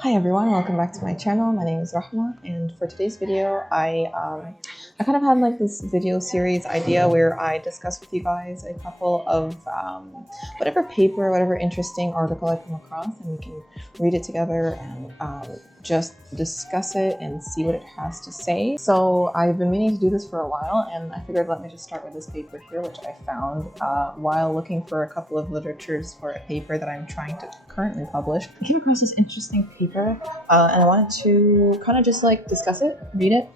Hi everyone, welcome back to my channel. My name is Rahma, and for today's video, I kind of had like this video series idea where I discuss with you guys a couple of whatever paper, whatever interesting article I come across, and we can read it together and just discuss it and see what it has to say. So I've been meaning to do this for a while, and I figured let me just start with this paper here, which I found while looking for a couple of literatures for a paper that I'm trying to currently publish. I came across this interesting paper and I wanted to kind of just like discuss it, read it,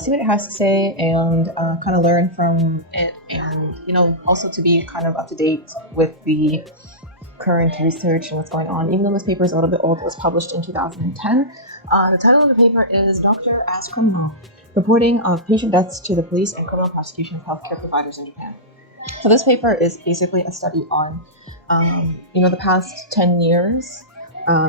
see what it has to say, and kind of learn from it, and also to be kind of up to date with the current research and what's going on. Even though this paper is a little bit old, it was published in 2010. The title of the paper is "Doctor as Criminal: Reporting of Patient Deaths to the Police and Criminal Prosecution of Healthcare Providers in Japan." So this paper is basically a study on the past 10 years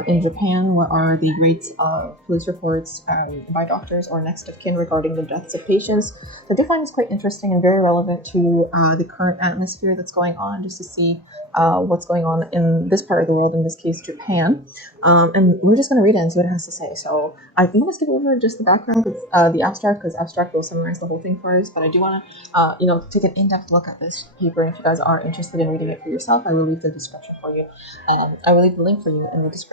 in Japan. What are the rates of police reports by doctors or next of kin regarding the deaths of patients? So I do find this quite interesting and very relevant to the current atmosphere that's going on, just to see what's going on in this part of the world, in this case Japan. And we're just going to read it and see what it has to say. So I'm going to skip over just the background, the abstract, because abstract will summarize the whole thing for us. But I do want to take an in-depth look at this paper. And if you guys are interested in reading it for yourself, I will leave the description for you. I will leave the link for you in the description.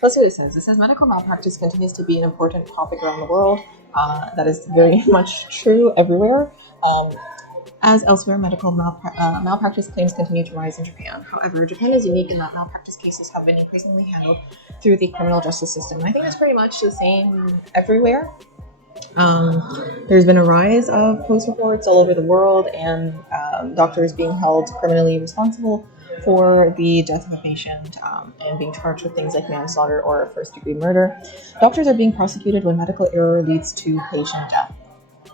Let's see what it says. It says medical malpractice continues to be an important topic around the world. That is very much true everywhere. As elsewhere, medical malpractice claims continue to rise in Japan. However, Japan is unique in that malpractice cases have been increasingly handled through the criminal justice system. And I think that's pretty much the same everywhere. There's been a rise of police reports all over the world, and doctors being held criminally responsible for the death of a patient and being charged with things like manslaughter or first-degree murder. Doctors are being prosecuted when medical error leads to patient death.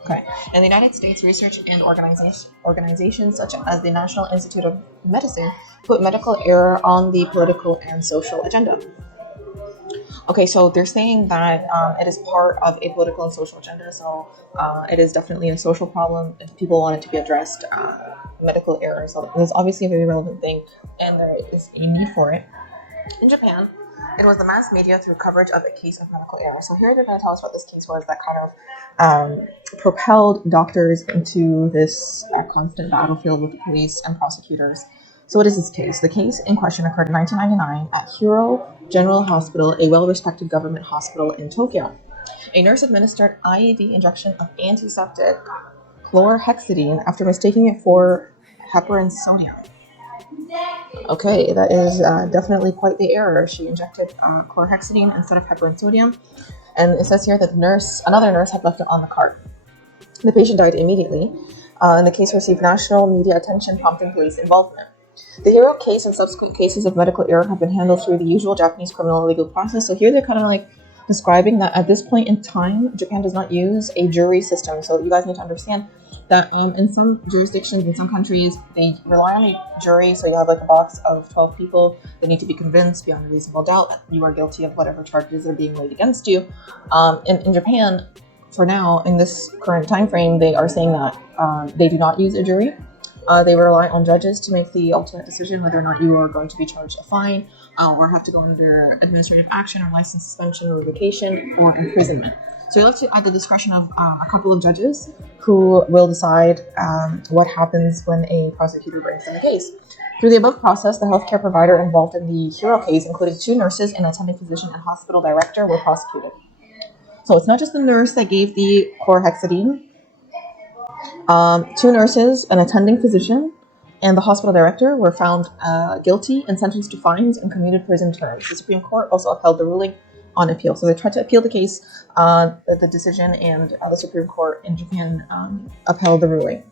Okay. In the United States, research and organizations such as the National Institute of Medicine put medical error on the political and social agenda. Okay, so they're saying that it is part of a political and social agenda, so it is definitely a social problem if people want it to be addressed. Medical errors is obviously a very relevant thing, and there is a need for it. In Japan, it was the mass media through coverage of a case of medical error. So here they're going to tell us what this case was that kind of propelled doctors into this constant battlefield with the police and prosecutors. So what is this case? The case in question occurred in 1999 at Hiro General Hospital, a well-respected government hospital in Tokyo. A nurse administered IV injection of antiseptic chlorhexidine after mistaking it for heparin sodium. Okay, that is definitely quite the error. She injected chlorhexidine instead of heparin sodium, and it says here that another nurse had left it on the cart. The patient died immediately, and the case received national media attention, prompting police involvement. The Hiro case and subsequent cases of medical error have been handled through the usual Japanese criminal legal process. So here they're kind of like describing that at this point in time, Japan does not use a jury system. So you guys need to understand that in some jurisdictions, in some countries, they rely on a jury. So you have like a box of 12 people that need to be convinced beyond a reasonable doubt that you are guilty of whatever charges are being laid against you. In Japan, for now, in this current time frame, they are saying that they do not use a jury. They rely on judges to make the ultimate decision whether or not you are going to be charged a fine or have to go under administrative action or license suspension or revocation or imprisonment. So you'll have to at the discretion of a couple of judges who will decide what happens when a prosecutor brings in the case. Through the above process, the healthcare provider involved in the Hiro case, including 2 nurses, an attending physician, and hospital director, were prosecuted. So it's not just the nurse that gave the chlorhexidine. 2 nurses, an attending physician, and the hospital director were found guilty and sentenced to fines and commuted prison terms. The Supreme Court also upheld the ruling on appeal. So they tried to appeal the case, the decision, and the Supreme Court in Japan upheld the ruling.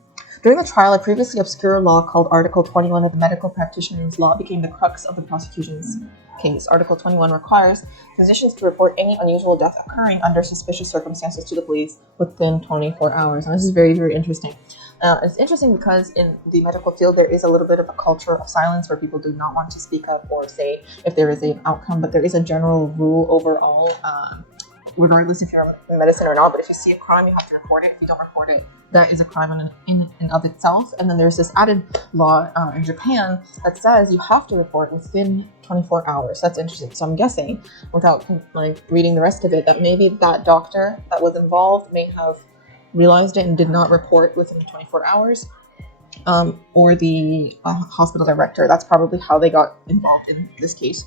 During the trial, a previously obscure law called Article 21 of the Medical Practitioners Law became the crux of the prosecution's case. Article 21 requires physicians to report any unusual death occurring under suspicious circumstances to the police within 24 hours. And this is very, very interesting. It's interesting because in the medical field, there is a little bit of a culture of silence where people do not want to speak up or say if there is an outcome, but there is a general rule overall regardless if you're in medicine or not, but if you see a crime, you have to report it. If you don't report it, that is a crime in and of itself. And then there's this added law in Japan that says you have to report within 24 hours. That's interesting. So I'm guessing, without like reading the rest of it, that maybe that doctor that was involved may have realized it and did not report within 24 hours. Or the hospital director. That's probably how they got involved in this case.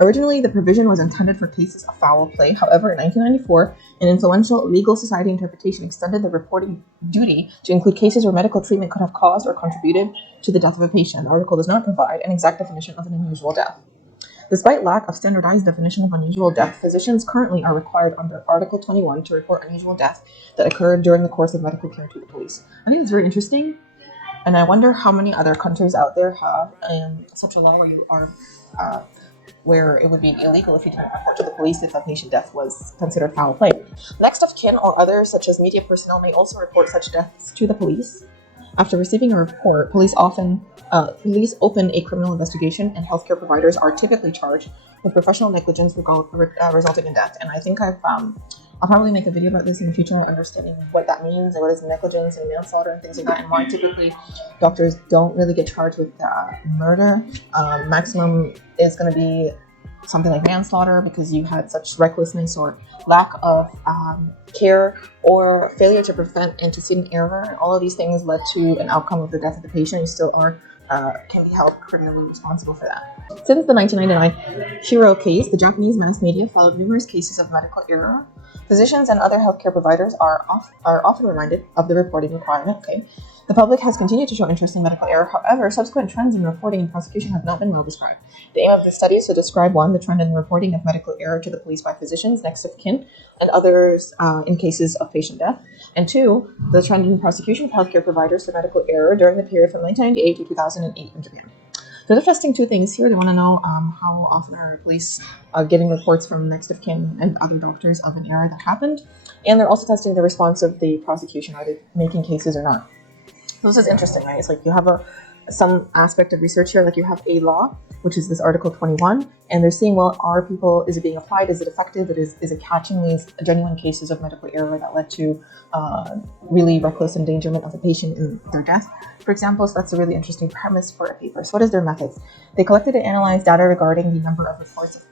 Originally, the provision was intended for cases of foul play. However, in 1994, an influential legal society interpretation extended the reporting duty to include cases where medical treatment could have caused or contributed to the death of a patient. The article does not provide an exact definition of an unusual death. Despite lack of standardized definition of unusual death, physicians currently are required under Article 21 to report unusual death that occurred during the course of medical care to the police. I think it's very interesting. And I wonder how many other countries out there have such a law where you are, where it would be illegal if you didn't report to the police if a patient death was considered foul play. Next of kin or others, such as media personnel, may also report such deaths to the police. After receiving a report, police open a criminal investigation, and healthcare providers are typically charged with professional negligence resulting in death. And I think I'll probably make a video about this in the future, understanding what that means and what is negligence and manslaughter and things like that, and why typically doctors don't really get charged with murder. Maximum is going to be something like manslaughter because you had such recklessness or lack of care or failure to prevent antecedent error. And all of these things led to an outcome of the death of the patient. You still are can be held criminally responsible for that. Since the 1999 Shiro case, the Japanese mass media followed numerous cases of medical error. Physicians and other healthcare providers are often reminded of the reporting requirement. The public has continued to show interest in medical error. However, subsequent trends in reporting and prosecution have not been well described. The aim of this study is to describe 1, the trend in the reporting of medical error to the police by physicians, next of kin, and others in cases of patient death, and 2, the trend in prosecution of healthcare providers for medical error during the period from 1998 to 2008 in Japan. So they're testing 2 things here. They want to know how often are police getting reports from next of kin and other doctors of an error that happened, and they're also testing the response of the prosecution. Are they making cases or not? So this is interesting, right? It's like you have some aspect of research here, like you have a law, which is this Article 21, and they're seeing, well, is it being applied? Is it effective? Is it catching these genuine cases of medical error that led to really reckless endangerment of the patient and their death, for example? So that's a really interesting premise for a paper. So what is their methods? They collected and analyzed data regarding the number of reports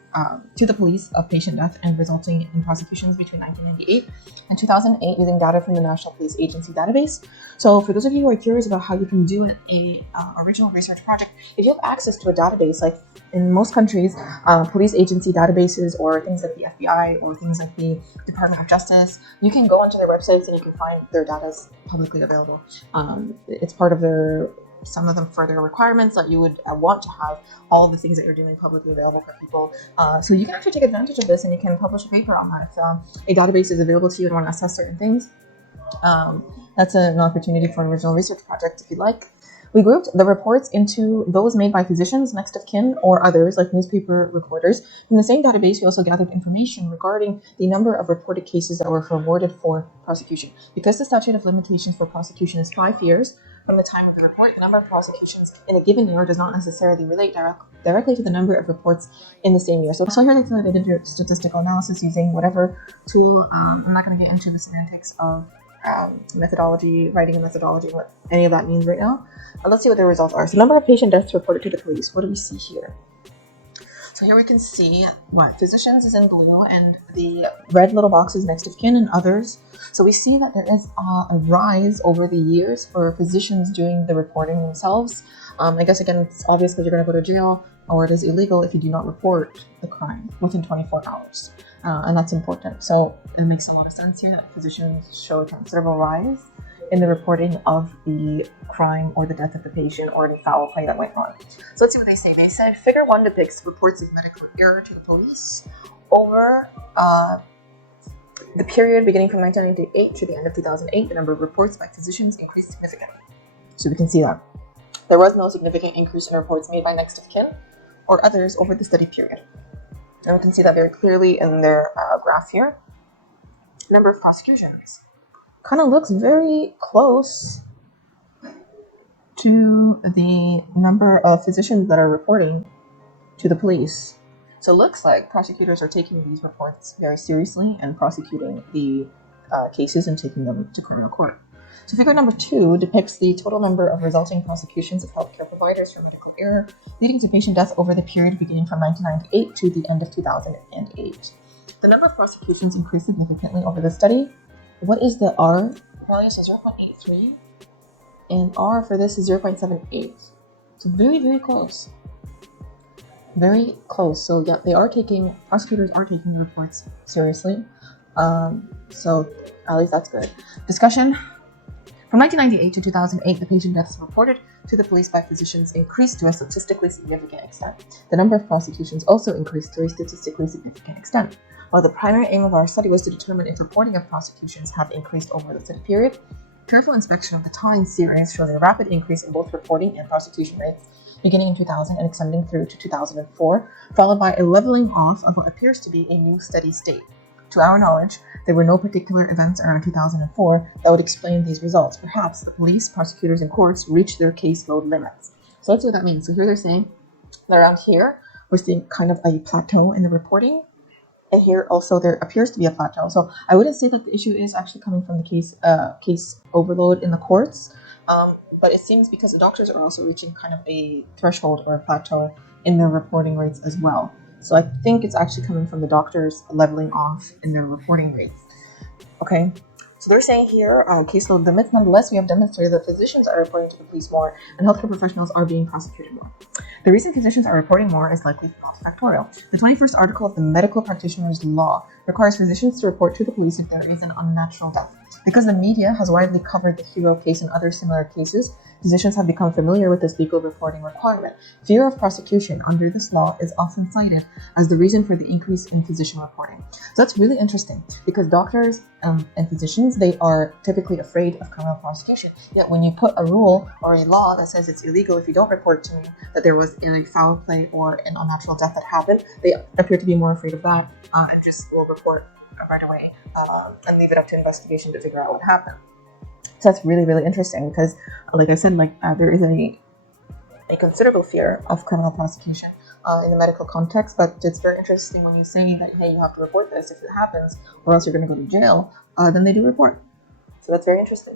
to the police of patient death and resulting in prosecutions between 1998 and 2008 using data from the National Police Agency database. So for those of you who are curious about how you can do an original research project, if you have access to a database, like in most countries, police agency databases or things like the FBI or things like the Department of Justice, you can go onto their websites and you can find their data publicly available. It's part of some of them further requirements that you would want to have all of the things that you're doing publicly available for people. So you can actually take advantage of this and you can publish a paper on that. If a database is available to you and want to assess certain things, that's an opportunity for an original research project if you'd like. We grouped the reports into those made by physicians, next of kin, or others like newspaper reporters. From the same database, we also gathered information regarding the number of reported cases that were forwarded for prosecution. Because the statute of limitations for prosecution is 5 years from the time of the report, the number of prosecutions in a given year does not necessarily relate directly to the number of reports in the same year. So here they did your statistical analysis using whatever tool. I'm not going to get into the semantics of methodology, writing a methodology, what any of that means right now. Let's see what the results are. So number of patient deaths reported to the police. What do we see here? So here we can see what physicians is in blue and the red little boxes next of kin and others. So we see that there is a rise over the years for physicians doing the reporting themselves. I guess again, it's obvious that you're going to go to jail, or it is illegal if you do not report the crime within 24 hours. And that's important. So it makes a lot of sense here that physicians show a considerable rise in the reporting of the crime or the death of the patient or any foul play that went on. So let's see what they say. They said Figure 1 depicts reports of medical error to the police over the period beginning from 1998 to the end of 2008. The number of reports by physicians increased significantly. So we can see that there was no significant increase in reports made by next of kin or others over the study period. And we can see that very clearly in their graph here. Number of prosecutions kind of looks very close to the number of physicians that are reporting to the police. So it looks like prosecutors are taking these reports very seriously and prosecuting the cases and taking them to criminal court. So figure number 2 depicts the total number of resulting prosecutions of healthcare providers for medical error leading to patient death over the period beginning from 1998 to the end of 2008. The number of prosecutions increased significantly over the study. What is the R value? So 0.83, and R for this is 0.78. So very, very close. Very close. So yeah, prosecutors are taking the reports seriously. So at least that's good. Discussion. From 1998 to 2008, the patient deaths reported to the police by physicians increased to a statistically significant extent. The number of prosecutions also increased to a statistically significant extent. While the primary aim of our study was to determine if reporting of prosecutions have increased over the study period, careful inspection of the time series shows a rapid increase in both reporting and prosecution rates, beginning in 2000 and extending through to 2004, followed by a leveling off of what appears to be a new steady state. To our knowledge, there were no particular events around 2004 that would explain these results. Perhaps the police, prosecutors, and courts reached their caseload limits. So let's see what that means. So here they're saying that around here, we're seeing kind of a plateau in the reporting. And here also there appears to be a plateau. So I wouldn't say that the issue is actually coming from the case overload in the courts. But it seems because the doctors are also reaching kind of a threshold or a plateau in their reporting rates as well. So I think it's actually coming from the doctors leveling off in their reporting rates. Okay, so they're saying here caseload limits. Nonetheless, we have demonstrated that physicians are reporting to the police more and healthcare professionals are being prosecuted more. The reason physicians are reporting more is likely multifactorial. The 21st article of the Medical Practitioners Law requires physicians to report to the police if there is an unnatural death. Because the media has widely covered the Hero case and other similar cases, physicians have become familiar with this legal reporting requirement. Fear of prosecution under this law is often cited as the reason for the increase in physician reporting. So that's really interesting because doctors and physicians, they are typically afraid of criminal prosecution. Yet when you put a rule or a law that says it's illegal if you don't report to me that there was a foul play or an unnatural death that happened, they appear to be more afraid of that and just will report right away and leave it up to investigation to figure out what happened. So that's really, really interesting because, like I said, there is a considerable fear of criminal prosecution in the medical context, but it's very interesting when you say that, hey, you have to report this if it happens or else you're going to go to jail, then they do report. So that's very interesting.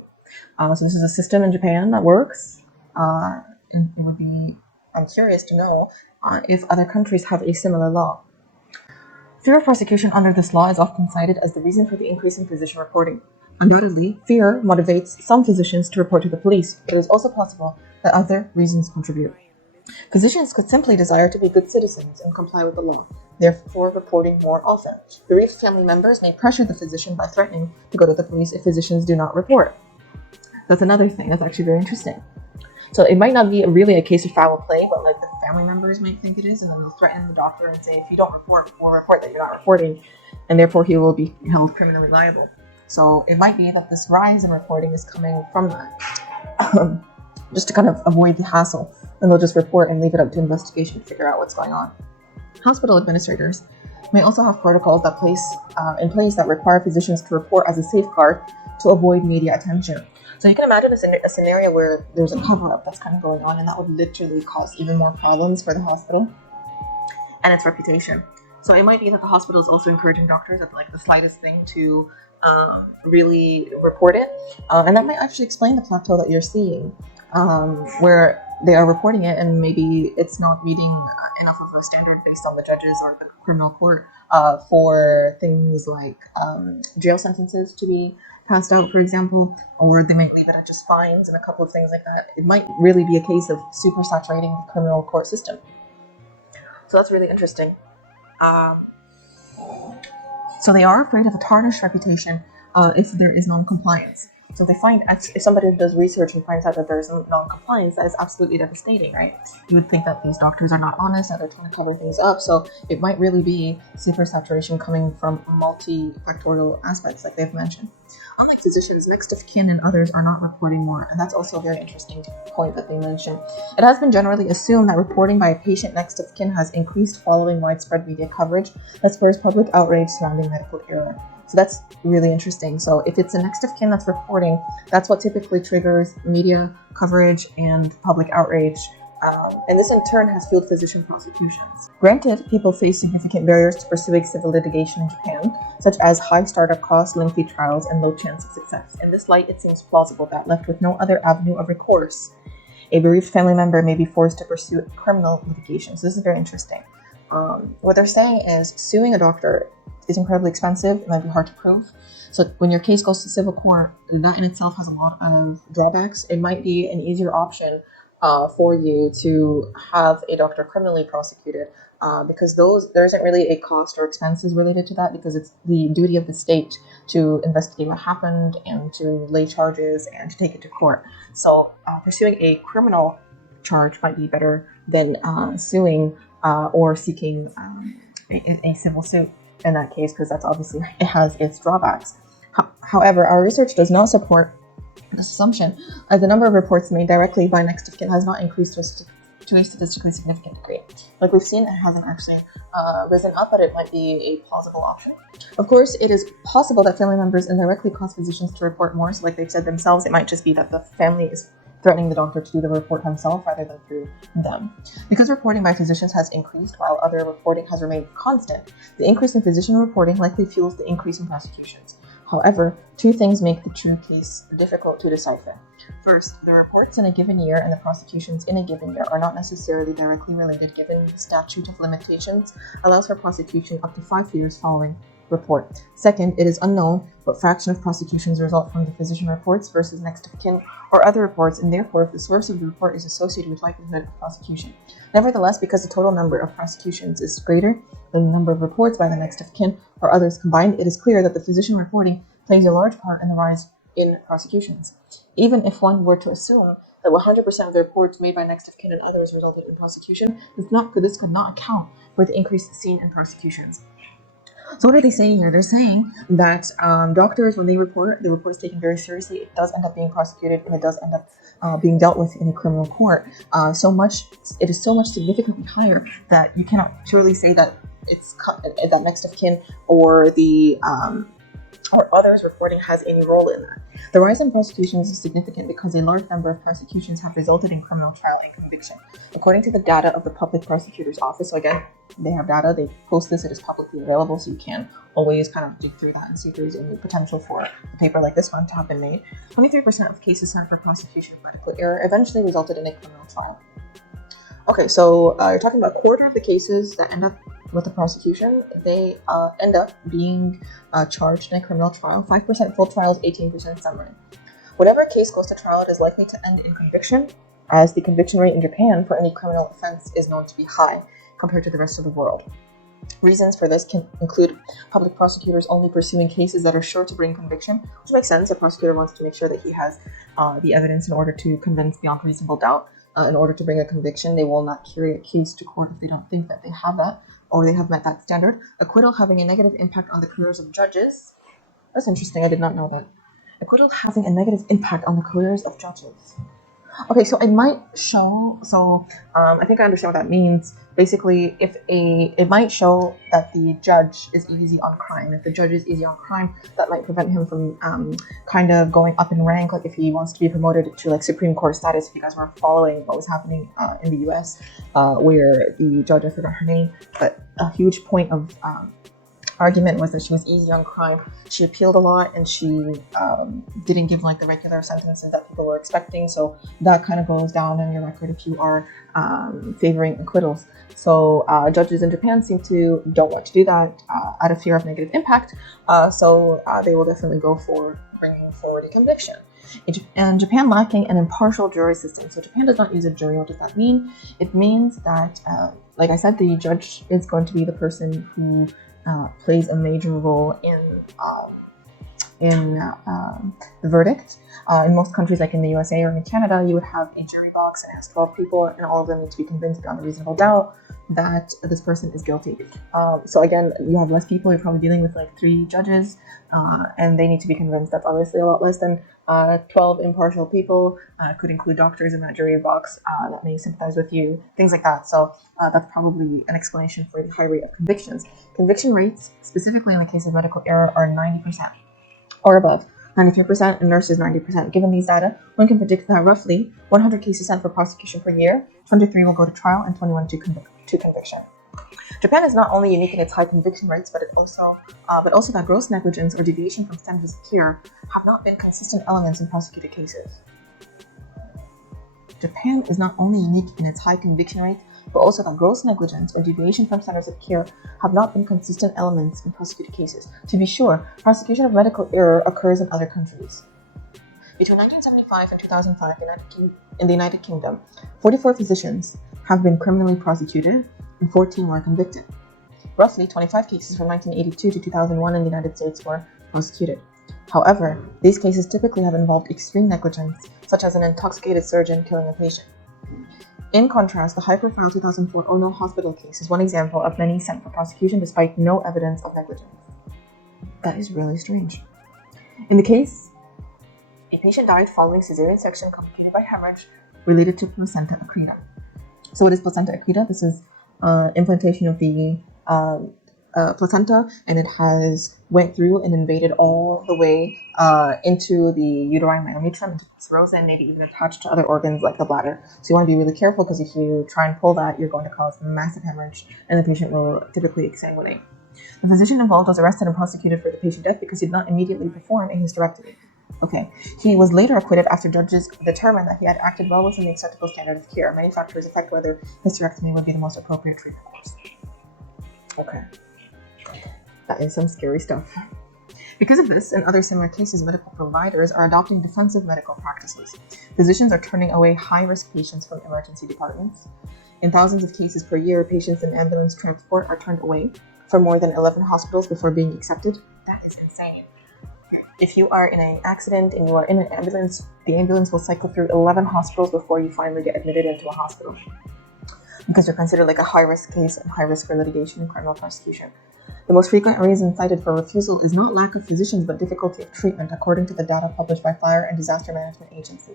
So this is a system in Japan that works, and it would be, I'm curious to know if other countries have a similar law. Fear of prosecution under this law is often cited as the reason for the increase in physician reporting. Undoubtedly, fear motivates some physicians to report to the police, but it is also possible that other reasons contribute. Physicians could simply desire to be good citizens and comply with the law, therefore reporting more often. Bereaved family members may pressure the physician by threatening to go to the police if physicians do not report. That's another thing that's actually very interesting. So it might not be really a case of foul play, but the family members might think it is, and then they'll threaten the doctor and say, if you don't report, we'll report that you're not reporting, and therefore he will be held criminally liable. So it might be that this rise in reporting is coming from that, just to kind of avoid the hassle, and they'll just report and leave it up to investigation to figure out what's going on. Hospital administrators may also have protocols that in place that require physicians to report as a safeguard to avoid media attention. So you can imagine a scenario where there's a cover-up that's kind of going on, and that would literally cause even more problems for the hospital and its reputation. So it might be that the hospital is also encouraging doctors at the slightest thing to really report it, and that might actually explain the plateau that you're seeing, where they are reporting it and maybe it's not meeting enough of a standard based on the judges or the criminal court for things like jail sentences to be passed out, for example, or they might leave it at just fines and a couple of things like that. It might really be a case of super saturating the criminal court system. So that's really interesting. So they are afraid of a tarnished reputation if there is non-compliance. So if somebody does research and finds out that there is non-compliance, that is absolutely devastating, right? You would think that these doctors are not honest, that they're trying to cover things up. So it might really be super saturation coming from multifactorial aspects like they've mentioned. Unlike physicians, next of kin and others are not reporting more, and that's also a very interesting point that they mentioned. It has been generally assumed that reporting by a patient next of kin has increased following widespread media coverage that spurs public outrage surrounding medical error. So that's really interesting. So if it's a next of kin that's reporting, that's what typically triggers media coverage and public outrage and this in turn has fueled physician prosecutions. Granted, people face significant barriers to pursuing civil litigation in Japan, such as high startup costs, lengthy trials, and low chance of success. In this light, it seems plausible that, left with no other avenue of recourse, a bereaved family member may be forced to pursue criminal litigation. So this is very interesting. What they're saying is suing a doctor is incredibly expensive. It might be hard to prove. So when your case goes to civil court, that in itself has a lot of drawbacks. It might be an easier option for you to have a doctor criminally prosecuted because there isn't really a cost or expenses related to that, because it's the duty of the state to investigate what happened and to lay charges and to take it to court. So pursuing a criminal charge might be better than suing or seeking a civil suit in that case, because that's obviously, it has its drawbacks. However, our research does not support this assumption, as the number of reports made directly by next of kin has not increased to a statistically significant degree. Like we've seen, it hasn't actually risen up, but it might be a plausible option. Of course, it is possible that family members indirectly cause physicians to report more. So like they've said themselves, it might just be that the family is threatening the doctor to do the report himself rather than through them. Because reporting by physicians has increased while other reporting has remained constant, the increase in physician reporting likely fuels the increase in prosecutions. However, two things make the true case difficult to decipher. First, the reports in a given year and the prosecutions in a given year are not necessarily directly related, given the statute of limitations allows for prosecution up to 5 years following report. Second, it is unknown what fraction of prosecutions result from the physician reports versus next of kin or other reports, and therefore if the source of the report is associated with likelihood of prosecution. Nevertheless, because the total number of prosecutions is greater than the number of reports by the next of kin or others combined, it is clear that the physician reporting plays a large part in the rise in prosecutions. Even if one were to assume that 100% of the reports made by next of kin and others resulted in prosecution, this could not account for the increase seen in prosecutions. So what are they saying here? They're saying that doctors, when they report, the report is taken very seriously. It does end up being prosecuted, and it does end up being dealt with in a criminal court. It is so much significantly higher that you cannot surely say that it's that next of kin or the or others reporting has any role in that. The rise in prosecutions is significant because a large number of prosecutions have resulted in criminal trial and conviction. According to the data of the Public Prosecutor's Office, so again, they have data, they post this, it is publicly available, so you can always kind of dig through that and see if there's any potential for a paper like this one to have been made. 23% of cases sent for prosecution of medical error eventually resulted in a criminal trial. Okay, so you're talking about a quarter of the cases that end up with the prosecution, they end up being charged in a criminal trial. 5% full trials, 18% summary. Whenever a case goes to trial, it is likely to end in conviction, as the conviction rate in Japan for any criminal offense is known to be high compared to the rest of the world. Reasons for this can include public prosecutors only pursuing cases that are sure to bring conviction, which makes sense. A prosecutor wants to make sure that he has the evidence in order to convince beyond reasonable doubt. In order to bring a conviction, they will not carry a case to court if they don't think that they have that or they have met that standard. Acquittal having a negative impact on the careers of judges. That's interesting. I did not know that. Acquittal having a negative impact on the careers of judges. Okay, so it might show, I think I understand what that means. Basically, it might show that the judge is easy on crime. If the judge is easy on crime, that might prevent him from kind of going up in rank. Like if he wants to be promoted to like Supreme Court status, if you guys were following what was happening in the US, where the judge, I forgot her name, but a huge point of argument was that she was easy on crime. She appealed a lot, and she didn't give like the regular sentences that people were expecting. So that kind of goes down in your record if you are favoring acquittals. So judges in Japan seem to don't want to do that out of fear of negative impact. So they will definitely go for bringing forward a conviction. And Japan lacking an impartial jury system. So Japan does not use a jury. What does that mean? It means that, like I said, the judge is going to be the person who plays a major role in the verdict. In most countries, like in the USA or in Canada, you would have a jury box and it has 12 people, and all of them need to be convinced beyond a reasonable doubt that this person is guilty. So again, you have less people. You're probably dealing with like 3 judges, and they need to be convinced. That's obviously a lot less than 12 impartial people. Could include doctors in that jury box that may sympathize with you, things like that. So that's probably an explanation for the high rate of convictions. Conviction rates, specifically in the case of medical error, are 90% or above. 93%, and nurses 90%. Given these data, one can predict that roughly 100 cases sent for prosecution per year, 23 will go to trial and 21 to conviction. Japan is not only unique in its high conviction rates, but also that gross negligence or deviation from standards of care have not been consistent elements in prosecuted cases. Japan is not only unique in its high conviction rate, but also that gross negligence or deviation from standards of care have not been consistent elements in prosecuted cases. To be sure, prosecution of medical error occurs in other countries. Between 1975 and 2005 in the United Kingdom, 44 physicians have been criminally prosecuted and 14 were convicted. Roughly 25 cases from 1982 to 2001 in the United States were prosecuted. However, these cases typically have involved extreme negligence, such as an intoxicated surgeon killing a patient. In contrast, the high-profile 2004 Ono Hospital case is one example of many sent for prosecution despite no evidence of negligence. That is really strange. In the case, a patient died following cesarean section complicated by hemorrhage related to placenta accreta. So what is placenta accreta? This is implantation of the placenta, and it has went through and invaded all the way into the uterine myometrium, into the serosa, and maybe even attached to other organs like the bladder. So you want to be really careful, because if you try and pull that, you're going to cause massive hemorrhage, and the patient will typically exsanguinate. The physician involved was arrested and prosecuted for the patient death because he did not immediately perform a hysterectomy. Okay, he was later acquitted after judges determined that he had acted well within the acceptable standard of care. Many factors affect whether hysterectomy would be the most appropriate treatment course. Okay. That is some scary stuff. Because of this and other similar cases, medical providers are adopting defensive medical practices. Physicians are turning away high-risk patients from emergency departments. In thousands of cases per year, patients in ambulance transport are turned away from more than 11 hospitals before being accepted. That is insane. If you are in an accident and you are in an ambulance, the ambulance will cycle through 11 hospitals before you finally get admitted into a hospital, because you're considered like a high-risk case and high risk for litigation and criminal prosecution. The most frequent reason cited for refusal is not lack of physicians, but difficulty of treatment, according to the data published by Fire and Disaster Management Agency.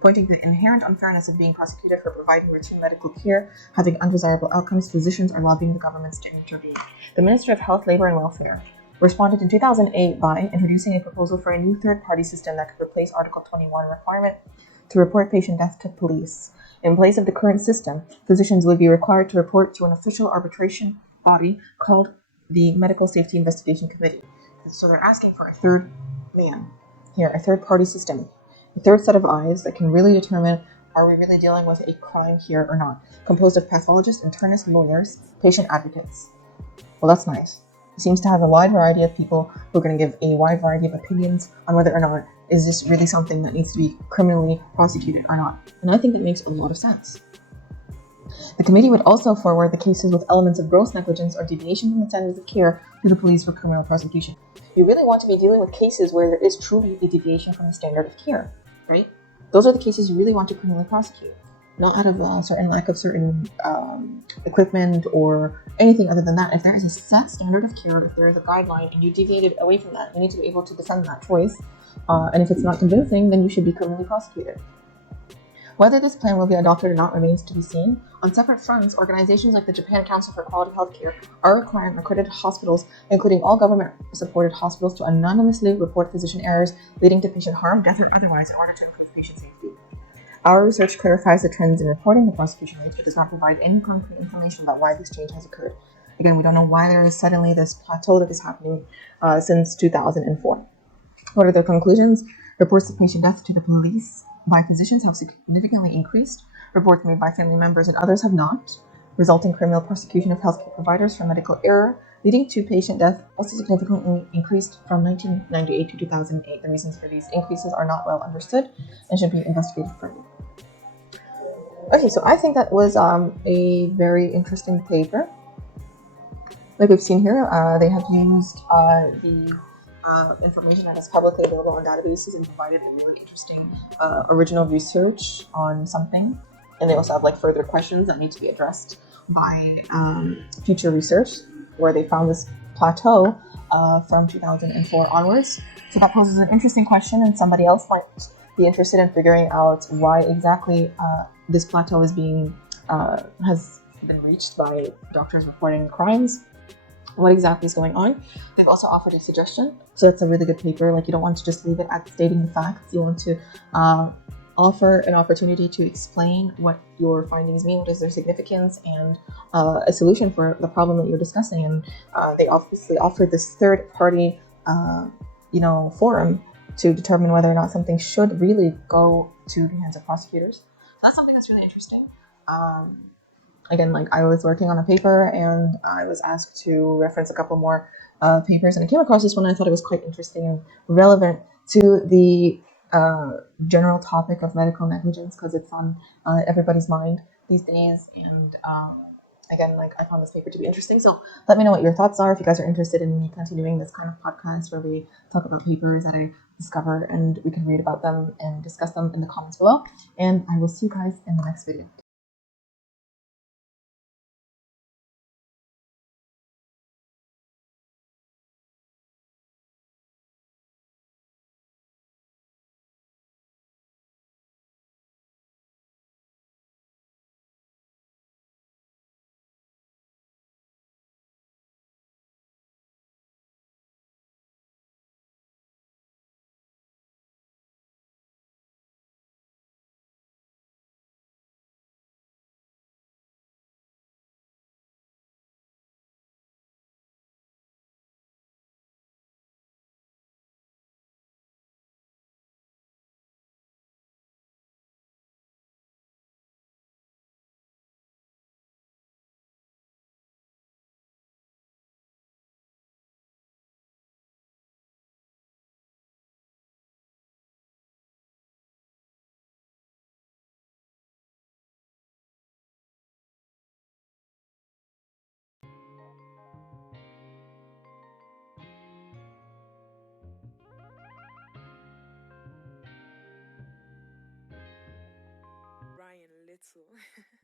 Pointing to the inherent unfairness of being prosecuted for providing routine medical care, having undesirable outcomes, physicians are lobbying the governments to intervene. The Ministry of Health, Labor and Welfare responded in 2008 by introducing a proposal for a new third-party system that could replace Article 21 requirement to report patient death to police. In place of the current system, physicians would be required to report to an official arbitration body called the Medical Safety Investigation Committee. So they're asking for a third man here, a third-party system, a third set of eyes that can really determine, are we really dealing with a crime here or not, composed of pathologists, internists, lawyers, patient advocates. Well, that's nice. It seems to have a wide variety of people who are going to give a wide variety of opinions on whether or not is this really something that needs to be criminally prosecuted or not. And I think that makes a lot of sense. The committee would also forward the cases with elements of gross negligence or deviation from the standards of care to the police for criminal prosecution. You really want to be dealing with cases where there is truly a deviation from the standard of care, right? Those are the cases you really want to criminally prosecute, not out of a certain lack of certain equipment or anything other than that. If there is a set standard of care, if there is a guideline and you deviated away from that, you need to be able to defend that choice. And if it's not convincing, then you should be criminally prosecuted. Whether this plan will be adopted or not remains to be seen. On separate fronts, organizations like the Japan Council for Quality Healthcare are requiring accredited hospitals, including all government-supported hospitals, to anonymously report physician errors leading to patient harm, death, or otherwise in order to improve patient safety. Our research clarifies the trends in reporting the prosecution rates, but does not provide any concrete information about why this change has occurred. Again, we don't know why there is suddenly this plateau that is happening since 2004. What are their conclusions? Reports of patient death to the police by physicians have significantly increased. Reports made by family members and others have not, resulting criminal prosecution of healthcare providers for medical error, leading to patient death also significantly increased from 1998 to 2008. The reasons for these increases are not well understood and should be investigated further. Okay, so I think that was a very interesting paper. Like we've seen here, they have used the information that is publicly available on databases and provided a really interesting original research on something. And they also have like further questions that need to be addressed by future research, where they found this plateau from 2004 onwards. So that poses an interesting question, and somebody else might be interested in figuring out why exactly this plateau is being has been reached by doctors reporting crimes. what exactly is going on. They've also offered a suggestion, so that's a really good paper. Like, you don't want to just leave it at stating the facts. You want to offer an opportunity to explain what your findings mean, what is their significance, and a solution for the problem that you're discussing. And they obviously offered this third-party, forum to determine whether or not something should really go to the hands of prosecutors. So that's something that's really interesting. Again, like, I was working on a paper and I was asked to reference a couple more papers, and I came across this one. I thought it was quite interesting and relevant to the general topic of medical negligence, because it's on everybody's mind these days. And again, like, I found this paper to be interesting. So let me know what your thoughts are if you guys are interested in me continuing this kind of podcast where we talk about papers that I discover, and we can read about them and discuss them in the comments below. And I will see you guys in the next video. Ryan Little.